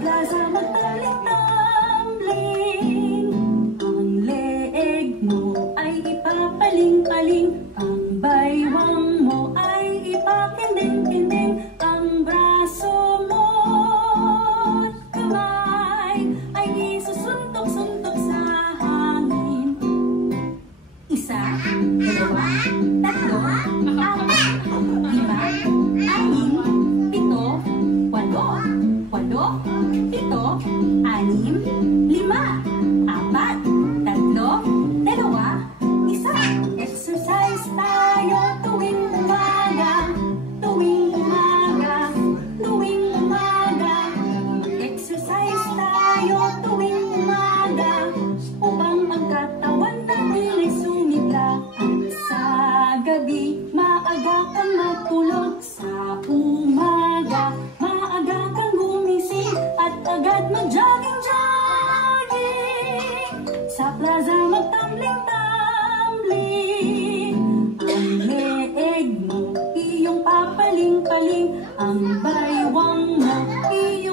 plaza magtumbling-tumbling. Ang leeg mo ay ipapaling-paling, ang baywang mo ay ipakinding-kinding, ang braso mo't kamay ay isusuntok-suntok sa hangin. Isa, dalawa, tatlo, apat, lima, anim, pito, walo, pito, anim, lima, apat, tatlo, dalawa, isa. Exercise tayo tuwing umaga, tuwing umaga, tuwing umaga. Exercise tayo tuwing umaga, upang ang katawan natin ay sumigla. Sa gabi, maaga kang matulog. Sa umaga, maaga kang gumising at agad mag-jogging-jogging. Sa plaza magtumbling-tumbling, ang leeg mo iyong papaling-paling, ang baywang mo iyong